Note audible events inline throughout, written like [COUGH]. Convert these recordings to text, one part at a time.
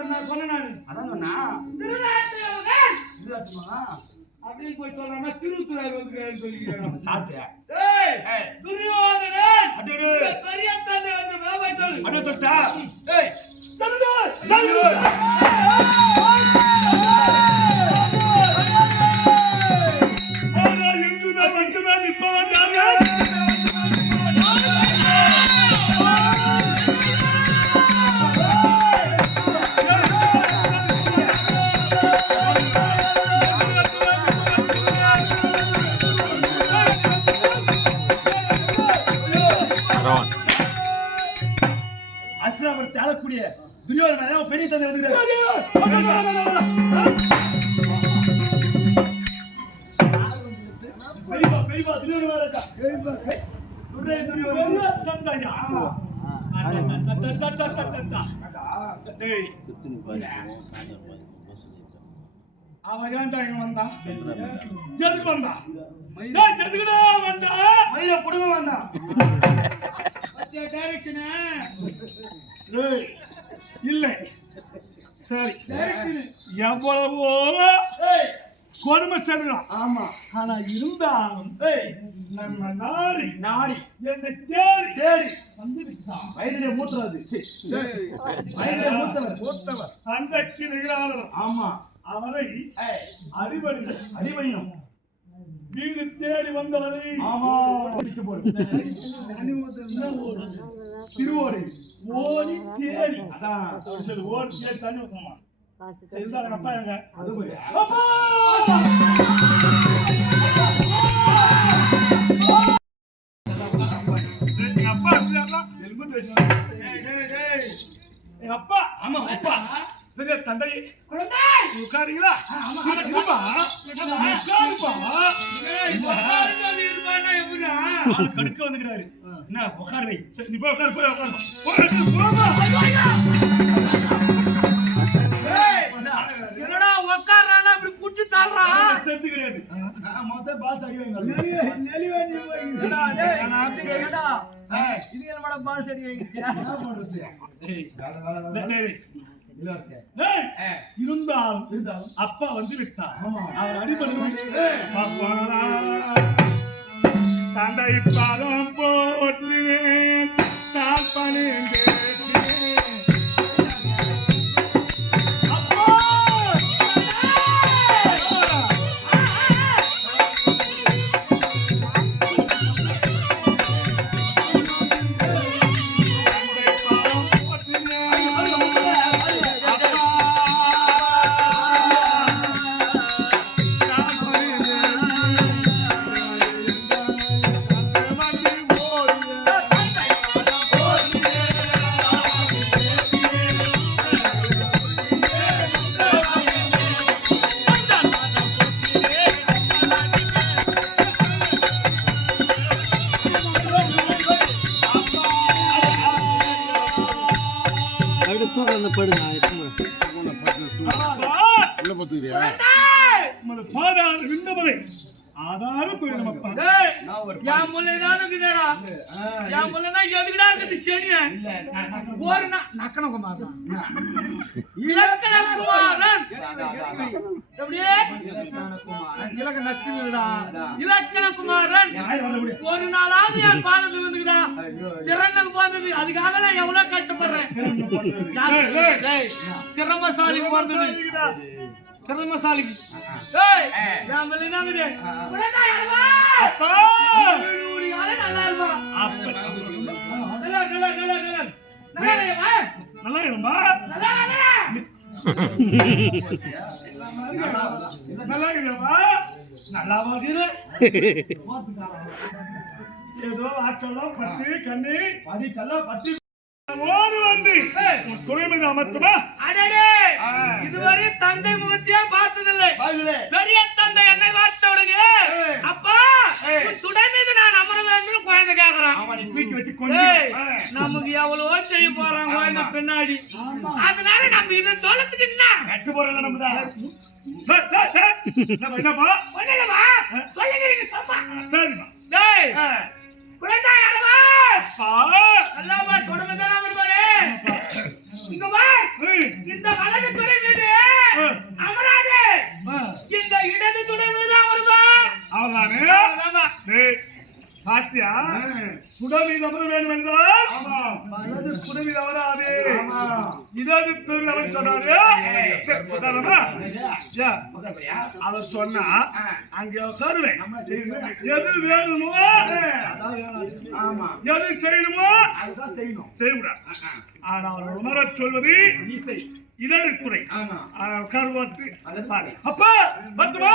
திருத்தூரார் நான் சொன்னேன் நானு. அதான் சொன்னா. அப்படின்னு போய் சொல்றாங்க திருத்தூரார் வந்து சொல்லிக்கிறாங்க. ஏய். துரியோதனன். பெரிய தந்தை வந்து சொல்லிட்டா? அவன் ஏன்டா இங்க வந்தான்? எதுக்கு வந்தான்? எதுக்குடா வந்தா மயில குடும்பம் வந்தான். டேய் இல்லை. சரி. எவ்வளவோ கொடுமை செய்யலாம் ஆமா. ஆனா இருந்தாலும் நம்ம நாடி நாடி. என்னை தேடி சரி வந்து விட்டான் வயதிலே மூத்தவர் வயதிலே மூத்தவர். மூத்தவர். தந்தைக்கு நிகழானவர் ஆமா. அவரை ஏய், அறிவறி அடிபணியும். வீடு தேடி வந்தவரை ஆமா. திருவோடு. ஓடி தேடி. அதான் சொல்லி ஓடி தேடி தண்ணி ஊத்தணுமா இருந்தாங்க அப்பா எங்க? அது போய். அப்பா! எங்க அப்பா ஆமா அப்பா. தந்தை? உட்காருங்களா இருப்பா உட்காருப்பா ஆளு கடுக்க வந்துக்கிறாரு. என்ன உட்கார் வை சரி நீ போய் உட்காரு போய் உட்காரு என்னடா இப்படி குச்சி கிடையாது. பாஸ் அடி வைங்க என்னடா, டேய், என்னடா? இது என்னடா? [LAUGHS] என்ன பண்றது? டேய், இருந்தாலும். அப்பா வந்து விட்டார். அவர் அடிபடுது ஏய். தந்தை பாதம் போற்றினேன். தாழ் பணிந்தேற்றினேன் வந்து படுங்க எத்தனை உள்ள பத்துக்கிறியா? பாதாறு விண்ணமலை சனிய? ஒரு நாளாவது என் பாதத்துல வந்துக்குதா திறனுக்கு போனது அதுக்காக நான் எவ்வளவு டேய், திறமசாலி போறது திறமசாலிக்கு நல்லா. அப்பா. நல்லா, நல்லா, நல்லா, நல்லா. நல்லா இருப்பா. நல்லா இருமா நல்லா, நல்லா. நல்லா இல்லையாப்பா நல்லா வாதிரு ஏதோ ஆச்சலம் பத்து கண்ணு பதி செல்ல பத்து ஓடி வந்து துணை மீது அமர்த்துமா? அடடே! பெரிய தந்தை என்னை பார்த்த உடனே அப்பா துடை மீது நான் அமர வேண்டும் குழந்தை கேக்குறான் நமக்கு எவ்வளவோ செய்ய போறான் குழந்தை பின்னாடி. அதனால நம்ம இதை சொல்லத்துக்கு என்ன? கட்டு போறல நம்ம என்னப்பா? சொல்லலமா சொல்லுங்க டேய் குழந்தை தொடர்ந்து தான் ஏய், இந்த வலது மீது 来吧，来吧，பாத்தியா குடமி தவறு வேண்டும் என்றால் வலது குடமி தவறாது இடது துணி அவன் சொன்னாரு. அவன் சொன்னா அங்க உட்காருவேன் எது வேணுமோ. எது செய்யணுமோ செய்யக்கூடாது. ஆனா அவர் உணர சொல்வது இடது துறை கருவத்து அப்பா பத்துமா?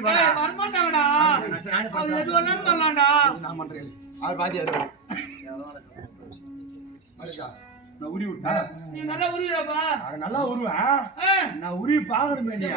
ஏய், வரமாட்டாங்கடா. அது எது வேணாலும் பண்ணலாம்டா. நீ நல்லா உருவியாப்பா நல்லா உருவேன் நான் உருவி பாக்கணும் நீ.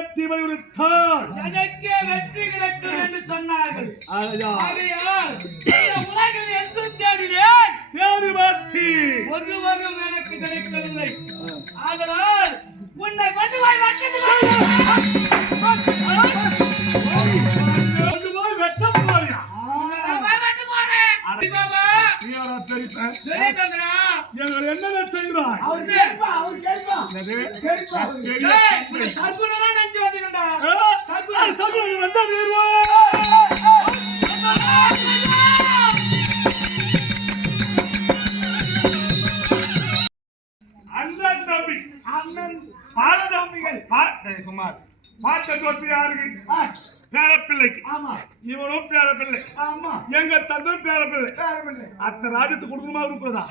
வெற்றி வலியுறுத்தார் எனக்கே வெற்றி கிடைக்கும் என்று சொன்னார்கள். உலகில் எங்கும் தேடினேன்? தேடி வாத்தி ஒருவரும் எனக்கு கிடைக்கவில்லை. ஆதலால் உன்னை கொண்டு போய் வெட்ட போறியா? தெரிப்பேன். எங்கள் என்னென்ன செய்வாய்? என்னது? தெரியும். ஆ, அது தமிழ் வந்தா நீர்வா அண்ணன் தம்பி. பாட்டம்பிகள் பாட்டை சுமார் பாட்டை சொத்து யாருக்கு பேரப்பிள்ளைக்கு. இவனும் பேரப்பிள்ளை. எங்க தந்தை பேரப்பிள்ளை. அத்த ராஜ்யத்து குடும்பமா இருக்கிறதா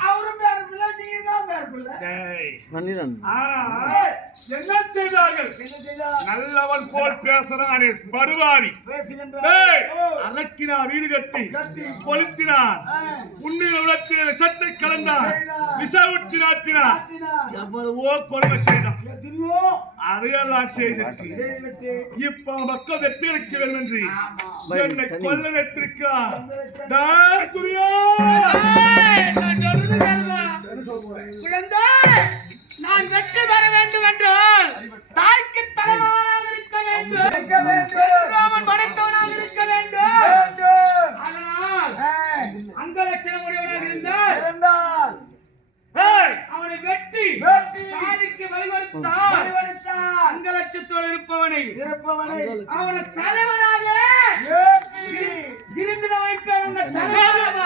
ஆனா, என்ன செய்தார்கள்? நல்லவன் போல் பேசுறானே படுவாரி. டேய், அரக்கினார் வீடு கட்டி கொளுத்தினார். உன்னில் உலகத்தில் விஷத்தை கலந்தார். விஷ ஊற்றி நாட்டினார். எவ்வளவோ கொடுமை செய்தான். அதையெல்லாம் செய்துட்டு இப்ப மக்கள் வெற்றி வேண்டும் என்று. என்னை கொல்ல வைத்திருக்கிறார் டேய், துரியா நான் வெற்றி பெற வேண்டும் என்றால் தாய்க்கு தலைவனாக இருக்க வேண்டும். படைத்தவனாக இருக்க வேண்டும். அதனால் அந்த லட்சணம் உடையவனாக இருந்தால் ஏய், அவனை வெட்டி தாலிக்கு வழிவகுத்தால் அந்த லட்சத்தோடு இருப்பவனை அவனை தலைவனாக இருந்து வைப்பேன் உன்னை தலைவனாக